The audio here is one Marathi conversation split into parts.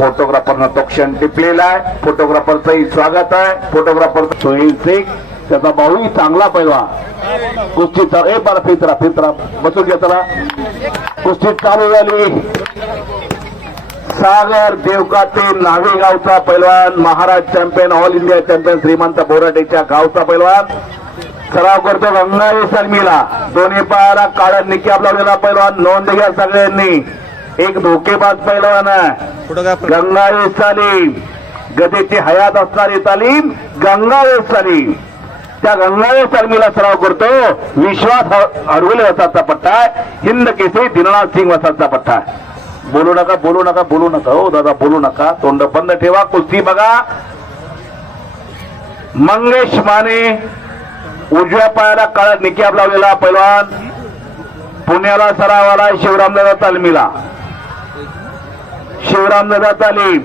फोटोग्राफरनं तो क्षण टिपलेला आहे. फोटोग्राफरचंही स्वागत आहे. फोटोग्राफर सोहेल शेख त्याचा भाऊही चांगला पैलवा कुस्ती ए बरं फिरतरा फिरतरा बसून घ्या त्याला. कुस्ती चालू झाली. सागर देवकाते नावेगावचा पैलवान Maharaj champion all India champion Shrimant बोराटेच्या गावचा पैलवान. सराव करतो गंगावे सलमीला दोन्ही पायाला काळा निक्याप लावलेला पैलवान. नोंद घ्या सगळ्यांनी. एक धोकेबाज पैलवान आहे. फोटोग्राफर गंगावे तालीम गदेची हयात असणारी तालीम गंगावे तालीम त्या गंगावे तालमीला सराव करतो. विश्वास हरवले वसाचा पट्टा आहे. हिंद केसरी दिननाथ सिंग वसाचा पट्टा आहे. बोलू नका बोलू नका बोलू नका. हो दादा बोलू नका. तोंड बंद ठेवा. कुस्ती बघा. मंगेश माने उजव्या पायाला काळा निक्याब लावलेला पैलवान. पुण्याला सरावाला शिवरामदादा तालमीला. शिवरामदादा तालीम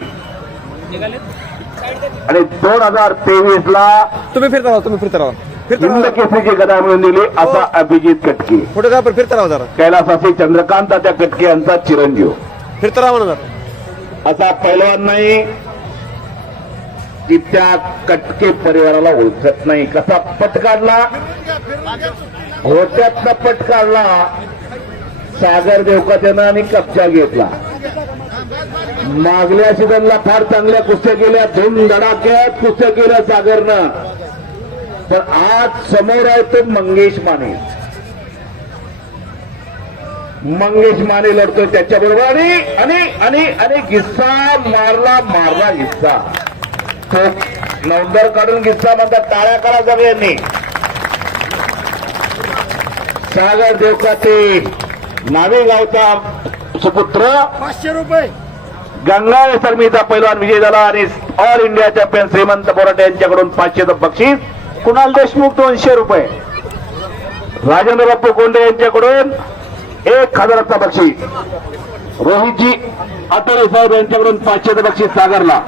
आणि दोन हजार तेवीस ला तुम्ही फिरता राहा तुम्ही फिरता राहा. फिरता हिंद केसरीची गदा मिळून दिली. असा अभिजित कटके. फोटोग्राफर फिरता राहा जरा. कैलासासी चंद्रकांत त्या कटके यांचा चिरंजीव. फिरता राहा म्हणा जरा. असा पैलवान नाही की त्या कटके परिवाराला ओळखत नाही. कसा पट काढला? होत्यातला पट काढला. सागर देवकात्यानं आणि कब्जा घेतला. मागल्या सीझनला फार चांगल्या कुस्त्या केल्या दोन धडाक्यात कुस्त्या केल्या सागरनं. पण आज समोर आहे तो मंगेश माने. मंगेश माने लढतोय त्याच्याबरोबर आणि आणि आणि आणि गिस्सा मारला मारला गिस्सा तो नवंदर काढून गिस्सा म्हणतात टाळ्या करा सगळ्यांनी. सागर देवकाते नावे गावचा सुपुत्र. पाचशे रुपये. गंगाळे सरमीचा पैलवान विजय झाला आणि ऑल इंडिया चॅम्पियन श्रीमंत बोराटे यांच्याकडून पाचशेचं बक्षीस. कुणाल देशमुख दोनशे रुपये. राजेंद्र बाप्पू कोंडे यांच्याकडून एक हजाराचं बक्षीस. रोहितजी अटले साहेब यांच्याकडून पाचशेचं बक्षीस सागरला.